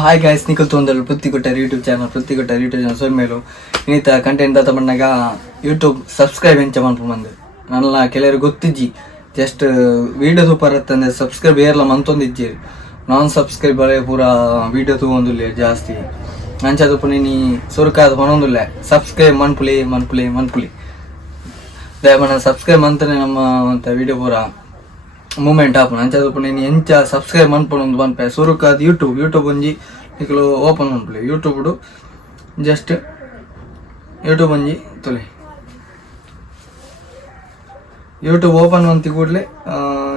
hi guys, Nikhil ತೊಂದರೆ ಪೃಥ್ವಿಕೊಟ್ಟಾರೆ YouTube channel ಸೋನ್ ಮೇಲು ಇನ್ನಿತ content ದಾತ ಬಂದಾಗ ಯೂಟ್ಯೂಬ್ ಸಬ್ಸ್ಕ್ರೈಬ್ ಎಂಚ ಮನ್ಪು ನನ್ನ ಕೆಲವರು ಗೊತ್ತಿಜ್ಜಿ ಜಸ್ಟ್ ವೀಡಿಯೋ ಸೂಪರ್ ಅಂತಂದ್ರೆ ಸಬ್ಸ್ಕ್ರೈಬ್ ಏರ್ಲ ಮಂತೊಂದಿಜ್ಜಿ ನಾನ್ ಸಬ್ಸ್ಕ್ರೈಬ್ ಬಳೆ ಪೂರ ವೀಡಿಯೋ ತಗೊಂದಿಲ್ಲ ಜಾಸ್ತಿ ಅಂಚದು ನೀ ಸುರುಕಾದ ಹೊನೊಂದಿಲ್ಲ ಸಬ್ಸ್ಕ್ರೈಬ್ ಮನ್ಪುಲಿ ದಯಮಾನ ಸಬ್ಸ್ಕ್ರೈಬ್ ಅಂತಾನೆ ನಮ್ಮ ಅಂತ ವೀಡಿಯೋ ಪೂರ ಮೂಮೆಂಟ್ ಆಪನ ಅಂಚದು ನೀನು ಎಂಚ ಸಬ್ಸ್ಕ್ರೈಬ್ ಮನ್ಪೊಂದು ಮನ್ಪೆ ಸುರುಕಾದ ಯೂಟ್ಯೂಬ್ ಒಂಜಿ ನಿಕ್ಲು ಓಪನ್ ಮನ್ಪುಲಿ ಯೂಟ್ಯೂಬ್ ಜಸ್ಟ್ ಯೂಟ್ಯೂಬ್ ಒಂಜಿ ತೊಲೆ ಯೂಟ್ಯೂಬ್ ಓಪನ್ ಮಂತಿ ಕೂಡಲೇ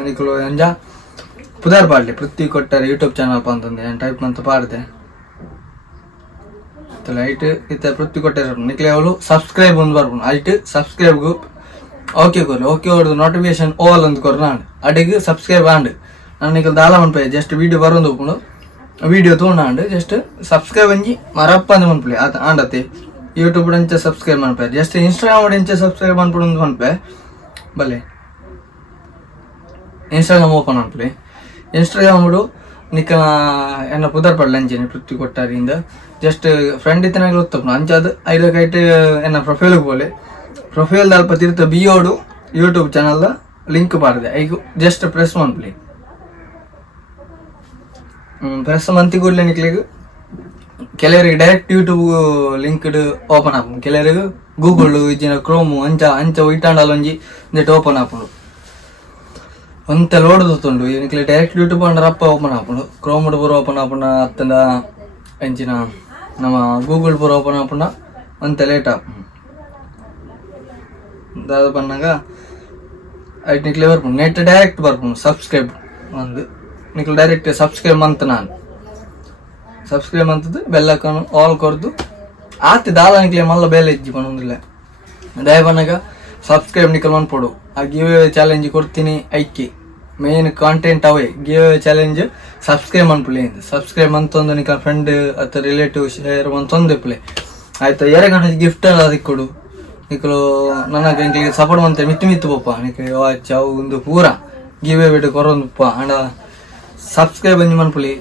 ನಿಕ್ಲು ಎಂಜ ಪುದಾರ್ ಪಾಡ್ಲಿ ಪೃಥ್ವಿ ಕೊಟ್ಟಾರೆ ಯೂಟ್ಯೂಬ್ ಚಾನಲ್ ಅಂತಂದೆ ಟೈಪ್ ಮಂತ ಪಾಡ್ದೆ ಐಟ್ ಇತ್ತ ಪೃಥ್ವಿ ಕೊಟ್ಟಾರೆ ನಿಕ್ಲೆ ಅವಳು ಸಬ್ಸ್ಕ್ರೈಬ್ ಒಂದು ಬರ್ಬೋದು ಐಟ್ ಸಬ್ಸ್ಕ್ರೈಬ್ಗು ಓಕೆ ಕೊರ್ಲಿ ಓಕೆ ಹೊಡೆದು ನೋಟಿಫಿಕೇಶನ್ ಆಲ್ ಅಂತ ಕೊರ್ ನಾನು ಅಡಿಗೆ ಸಬ್ಸ್ಕ್ರೈಬ್ ಆಂಡ್ ನಾನು ನಿಕ್ಲು ದಾಲ ಮನ್ಪೆ ಜಸ್ಟ್ ವೀಡಿಯೋ ಬರೋದು ಒಪ್ಪುಂಡು ವೀಡಿಯೋ ತೊಗೊಂಡು ಜಸ್ಟ್ ಸಬ್ಸ್ಕ್ರೈಬ್ ಅಂಜಿ ಮರಪ್ಪ ಅಂದ್ ಮನ್ಪುಲಿ ಅದು ಆಂಡತೆ ಯೂಟ್ಯೂಬ್ ಅಂಚೆ ಸಬ್ಸ್ಕ್ರೈಬ್ ಮನ್ಪೆ ಜಸ್ಟ್ ಇನ್ಸ್ಟಾಗ್ರಾಮ್ ಎಂಚೆ ಸಬ್ಸ್ಕ್ರೈಬ್ ಮನ್ಪುಡು ಮನ್ಪೆ ಬಲ್ಲೆ ಇನ್ಸ್ಟಾಗ್ರಾಮ್ ಓಪನ್ ಮನ್ಪುಲಿ ಇನ್ಸ್ಟಾಗ್ರಾಮ್ ನಿಕ್ಕ ಎನ್ನ ಪುದರ್ ಪಡ್ಲ ಅಂಚೆನೆ ಪೃಥ್ವಿ ಕೊಟ್ಟಾರಿಂದ ಜಸ್ಟ್ ಫ್ರೆಂಡ್ ಇತ್ತನಾಗ ಗೊತ್ತಪ್ಪನ ಅಂಚದು ಐದಕ್ಕೈಟ್ ಎನ್ನ ಪ್ರೊಫೈಲ್ಗೆ ಬೋಲೆ ಪ್ರೊಫೈಲ್ ಅಲ್ಪ ತಿರ್ತ ಬಿಯೋಡು ಯೂಟ್ಯೂಬ್ ಚಾನಲ್ ಲಿಂಕ್ ಪಾಡಿದೆ ಈಗ ಜಸ್ಟ್ ಪ್ರೆಸ್ ಮನ್ಪುಲಿ ಪ್ರೆಸ್ ಮಂತಿ ಕೂಡಲೇ ನಿಕ್ಲಿಗೆ ಕೆಲವರಿಗೆ direct YouTube linked open app ಕೆಲವರಿಗೆ ಗೂಗಲ್ ಇಜ್ಜಿನ ಕ್ರೋಮು ಅಂಚ ಇಟ್ಟಾಂಡಲ್ಲ ಒಂಜಿ ನೆಟ್ ಓಪನ್ ಆಪುಂಡು ಒಂತ ಲೋಡ್ ತೊಂಡು ನಿಕ್ಲಿ ಡೈರೆಕ್ಟ್ ಯೂಟ್ಯೂಬ್ ಅಂಡರ್ ಅಪ್ಪ ಓಪನ್ ಆಪುಂಡು ಕ್ರೋಮ್ ಪೂರ ಓಪನ್ ಆಪುಂಡ ಅತ್ತಂದ ಎಂಚಿನ ನಮ್ಮ ಗೂಗಲ್ ಪೂರ ಓಪನ್ ಆಪುಂಡ ಒಂತ ಲೇಟ್ ಆಪು ದಾದ ಬಂದಾಗ ಐಟ್ ನಿಕ್ಲೆ ಬರ್ಪುಂಡು ನೆಟ್ ಡೈರೆಕ್ಟ್ ಬರ್ಪುಂಡು ಸಬ್ಸ್ಕ್ರೈಬ್ ಒಂದು ನಿಕ್ಲು ಡೈರೆಕ್ಟ್ ಸಬ್ಸ್ಕ್ರೈಬ್ ಮಂತ್ ನಾನು ಸಬ್ಸ್ಕ್ರೈಬ್ ಅಂತದ್ದು ಬೆಲ್ಲಕ್ಕನು ಆಲ್ ಕೊರ್ದು ಆತಿ ದಾದ ನಿಕ್ಲೆ ಮಲ್ಲ ಬೇಲೆ ಇಜ್ಜಿ ಬಂದಿಲ್ಲ ದಯ ಬಂದಾಗ ಸಬ್ಸ್ಕ್ರೈಬ್ ನಿಕಲ್ ಮನ್ಪೊಡು ಆ ಗಿವ್ ಚಾಲೆಂಜ್ ಕೊಡ್ತೀನಿ ಐಕ್ಕಿ ಮೇನ್ ಕಾಂಟೆಂಟ್ ಅವೇ ಗಿವ್ ಚಾಲೆಂಜ್ ಸಬ್ಸ್ಕ್ರೈಬ್ ಮನ್ಪುಲಿ ಸಬ್ಸ್ಕ್ರೈಬ್ ಮಂತೊಂದು ನಿಕ ಫ್ರೆಂಡ್ ಅಥವಾ ರಿಲೇಟಿವ್ ಶೇರ್ ಮಂತೊಂದು ಪ್ಲೇ ಆಯ್ತಾ ಯಾರ ಗಣ ಗಿಫ್ಟ್ ಎಲ್ಲ ಅದಕ್ಕೆ ಕೊಡು ನಿಕಲು ನನಗೆ ನಿಕ್ಲಿಗೆ ಸಪೋರ್ಟ್ ಮಂತೆ ಮಿತ್ತು ಪಪ್ಪ ನಿಕ್ಕೆ ವಾಚ್ ಅವು ಒಂದು ಪೂರ ಗಿವ್ ಬಿಟ್ಟು ಕೊರೊಂದು ಅಂಡ ಸಬ್ಸ್ಕ್ರೈಬ್ ಅಂಜಿ ಮನ್ಪುಲಿ